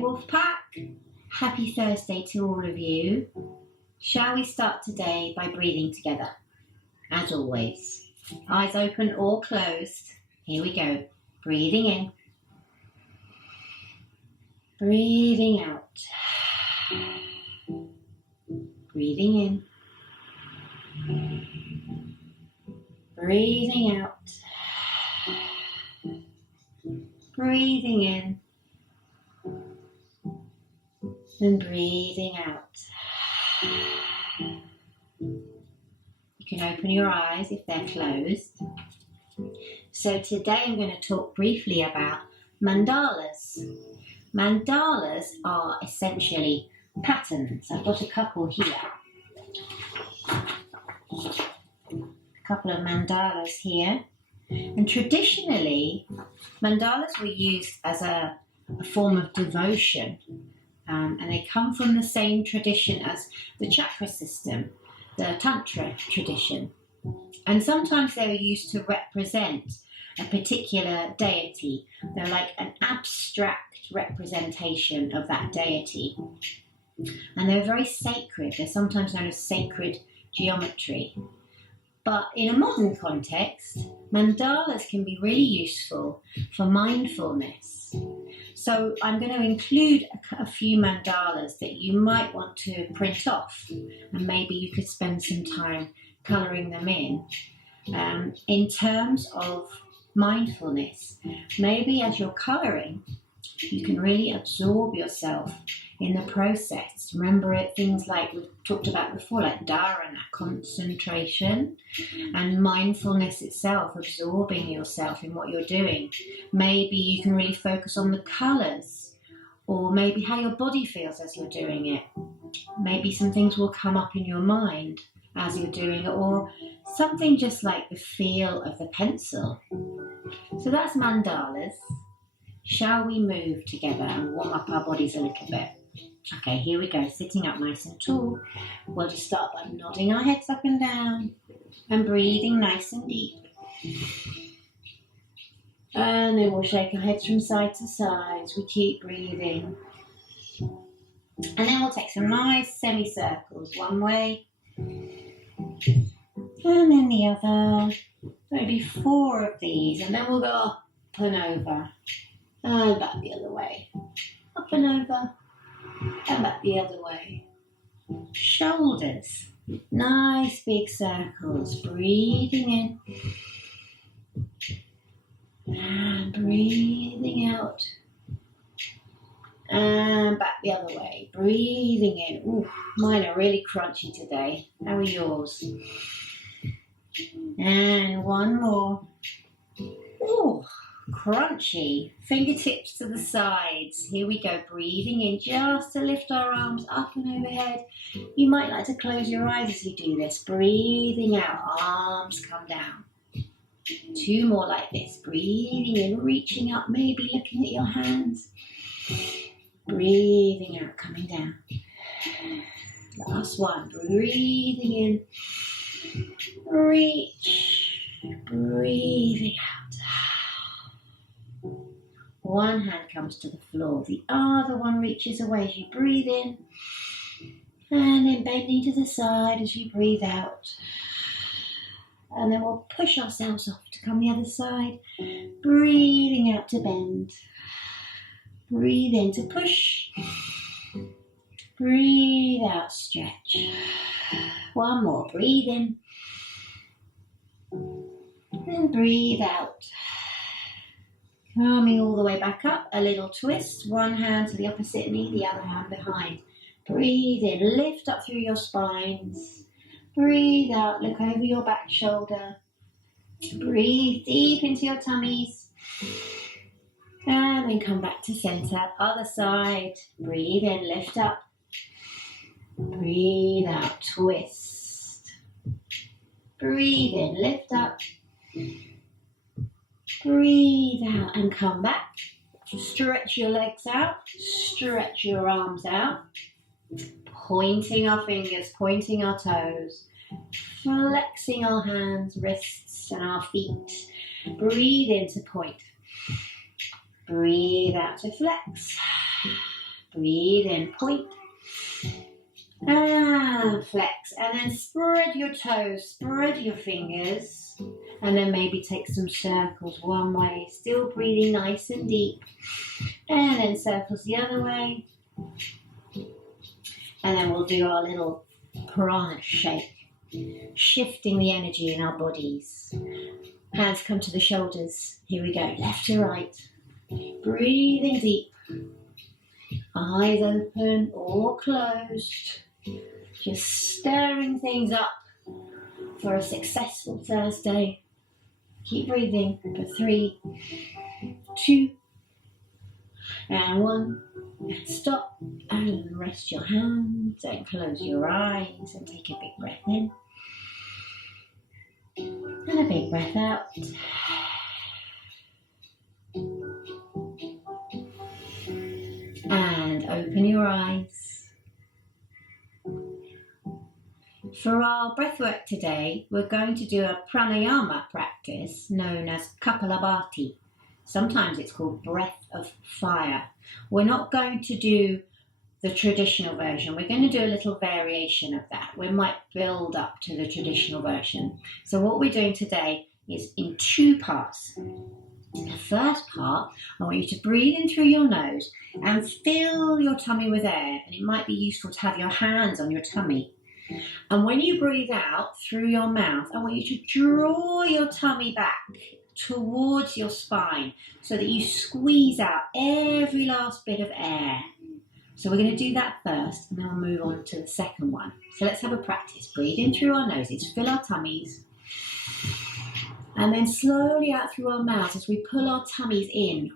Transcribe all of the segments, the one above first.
Wolfpack. Happy Thursday to all of you. Shall we start today by breathing together? As always, eyes open or closed. Here we go. Breathing in. Breathing out. Breathing in. Breathing out. Breathing in. And breathing out. You can open your eyes if they're closed. So today I'm going to talk briefly about mandalas. Mandalas are essentially patterns. I've got a couple here. A couple of mandalas here. And traditionally, mandalas were used as a form of devotion. And they come from the same tradition as the chakra system, the Tantra tradition. And sometimes they were used to represent a particular deity. They're like an abstract representation of that deity. And they're very sacred. They're sometimes known as sacred geometry. But in a modern context, mandalas can be really useful for mindfulness. So I'm going to include a few mandalas that you might want to print off, and maybe you could spend some time colouring them in terms of mindfulness. Maybe as you're colouring, you can really absorb yourself in the process. Remember things like we've talked about before, like dharana, concentration, and mindfulness itself, absorbing yourself in what you're doing. Maybe you can really focus on the colours, or maybe how your body feels as you're doing it. Maybe some things will come up in your mind as you're doing it, or something just like the feel of the pencil. So that's mandalas. Shall we move together and warm up our bodies a little bit? Okay, here we go, sitting up nice and tall. We'll just start by nodding our heads up and down and breathing nice and deep. And then we'll shake our heads from side to side as we keep breathing. And then we'll take some nice semicircles, one way and then the other. Maybe 4 of these, and then we'll go up and over and back the other way. Up and over and back the other way. Shoulders, nice big circles. Breathing in and breathing out. And back the other way. Breathing in. Ooh, mine are really crunchy today. How are yours? And one more. Ooh, crunchy. Fingertips to the sides. Here we go. Breathing in just to lift our arms up and overhead. You might like to close your eyes as you do this. Breathing out. Arms come down. 2 more like this. Breathing in, reaching up, maybe looking at your hands. Breathing out, coming down. Last one. Breathing in. Reach. Breathing out. One hand comes to the floor. The other one reaches away as you breathe in. And then bending to the side as you breathe out. And then we'll push ourselves off to come the other side. Breathing out to bend. Breathe in to push. Breathe out, stretch. One more. Breathe in. And breathe out. Coming all the way back up. A little twist. One hand to the opposite knee, the other hand behind. Breathe in. Lift up through your spines. Breathe out. Look over your back shoulder. Breathe deep into your tummies. And then come back to center. Other side. Breathe in. Lift up. Breathe out. Twist. Breathe in. Lift up. Breathe out and come back. Stretch your legs out. Stretch your arms out. Pointing our fingers, pointing our toes. Flexing our hands, wrists and our feet. Breathe in to point. Breathe out to flex. Breathe in, point. And flex. And then spread your toes, spread your fingers. And then maybe take some circles one way. Still breathing nice and deep. And then circles the other way. And then we'll do our little prana shake. Shifting the energy in our bodies. Hands come to the shoulders. Here we go, left to right. Breathing deep. Eyes open or closed. Just stirring things up for a successful Thursday. Keep breathing for 3, 2, and 1. And stop and rest your hands and close your eyes and take a big breath in. And a big breath out. And open your eyes. For our breathwork today, we're going to do a pranayama practice known as Kapalabhati. Sometimes it's called breath of fire. We're not going to do the traditional version. We're going to do a little variation of that. We might build up to the traditional version. So what we're doing today is in 2 parts. In the first part, I want you to breathe in through your nose and fill your tummy with air. And it might be useful to have your hands on your tummy. And when you breathe out through your mouth, I want you to draw your tummy back towards your spine so that you squeeze out every last bit of air. So we're going to do that first and then we'll move on to the second one. So let's have a practice. Breathe in through our noses, fill our tummies, and then slowly out through our mouths as we pull our tummies in.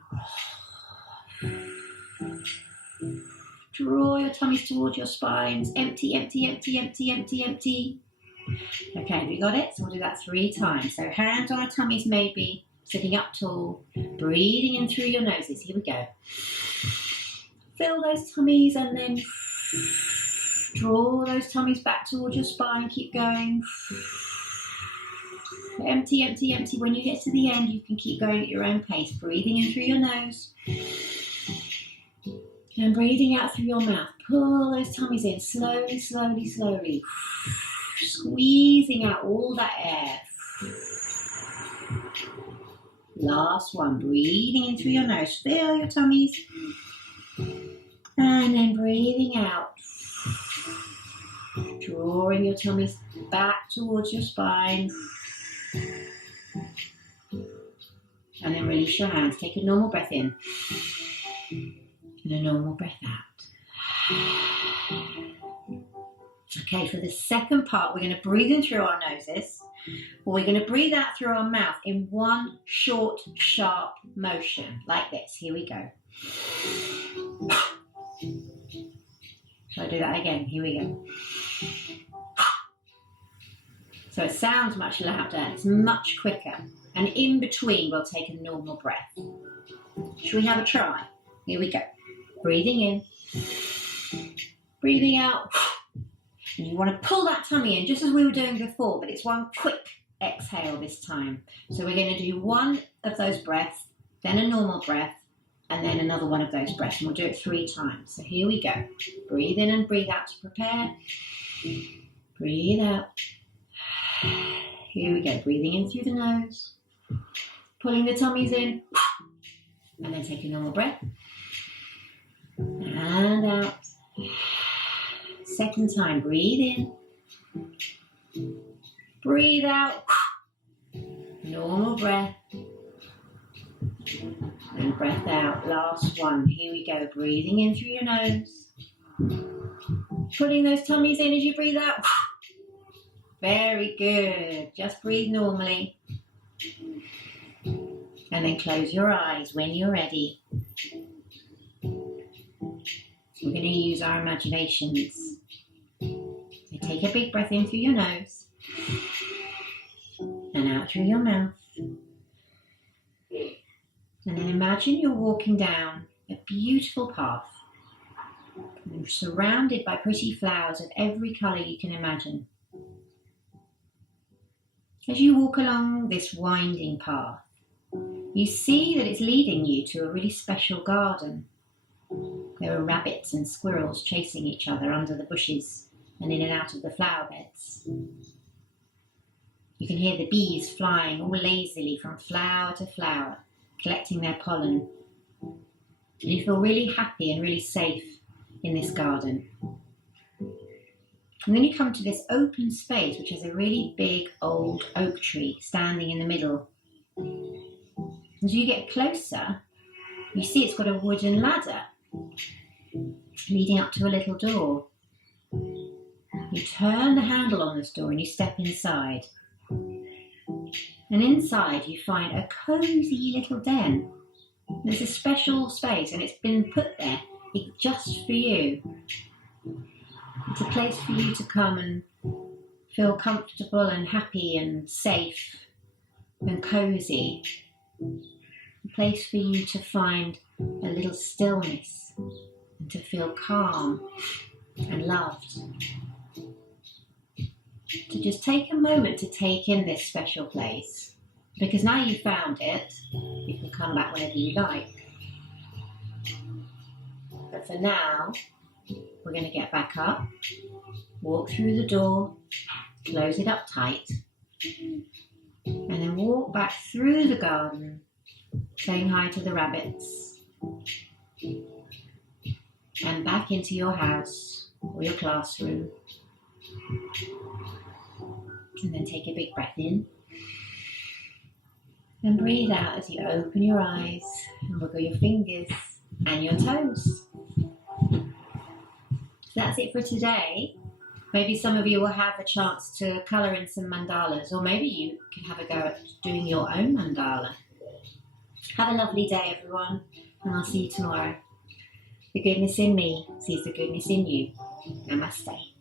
Draw your tummies towards your spines. Empty, empty, empty, empty, empty, empty. Okay, have you got it? So we'll do that 3 times. So hands on our tummies maybe, sitting up tall, breathing in through your noses. Here we go. Fill those tummies and then draw those tummies back towards your spine. Keep going. Empty, empty, empty. When you get to the end, you can keep going at your own pace. Breathing in through your nose. And breathing out through your mouth. Pull those tummies in slowly, slowly, slowly. Squeezing out all that air. Last one. Breathing in through your nose. Fill your tummies. And then breathing out. Drawing your tummies back towards your spine. And then release your hands. Take a normal breath in. And a normal breath out. Okay, for the second part, we're going to breathe in through our noses. Or we're going to breathe out through our mouth in one short, sharp motion. Like this. Here we go. Shall I do that again? Here we go. So it sounds much louder. It's much quicker. And in between, we'll take a normal breath. Shall we have a try? Here we go. Breathing in. Breathing out. And you want to pull that tummy in, just as we were doing before, but it's one quick exhale this time. So we're going to do one of those breaths, then a normal breath, and then another one of those breaths. And we'll do it 3 times. So here we go. Breathe in and breathe out to prepare. Breathe out. Here we go. Breathing in through the nose. Pulling the tummies in. And then take a normal breath. And out. Second time. Breathe in. Breathe out. Normal breath. And breath out. Last one. Here we go. Breathing in through your nose. Putting those tummies in as you breathe out. Very good. Just breathe normally. And then close your eyes when you're ready. We're going to use our imaginations. So take a big breath in through your nose. And out through your mouth. And then imagine you're walking down a beautiful path. And you're surrounded by pretty flowers of every colour you can imagine. As you walk along this winding path, you see that it's leading you to a really special garden. There were rabbits and squirrels chasing each other under the bushes and in and out of the flower beds. You can hear the bees flying all lazily from flower to flower, collecting their pollen. And you feel really happy and really safe in this garden. And then you come to this open space, which has a really big old oak tree standing in the middle. As you get closer, you see it's got a wooden ladder leading up to a little door. You turn the handle on this door and you step inside. And inside you find a cosy little den. There's a special space and it's been put there just for you. It's a place for you to come and feel comfortable and happy and safe and cosy. A place for you to find a little stillness and to feel calm and loved. To just take a moment to take in this special place, because now you've found it, you can come back whenever you like. But for now, we're going to get back up, walk through the door, close it up tight, and then walk back through the garden, saying hi to the rabbits, and back into your house or your classroom. And then take a big breath in and breathe out as you open your eyes and wiggle your fingers and your toes. So that's it for today. Maybe some of you will have a chance to colour in some mandalas, or maybe you can have a go at doing your own mandala. Have a lovely day, everyone, and I'll see you tomorrow. The goodness in me sees the goodness in you. Namaste.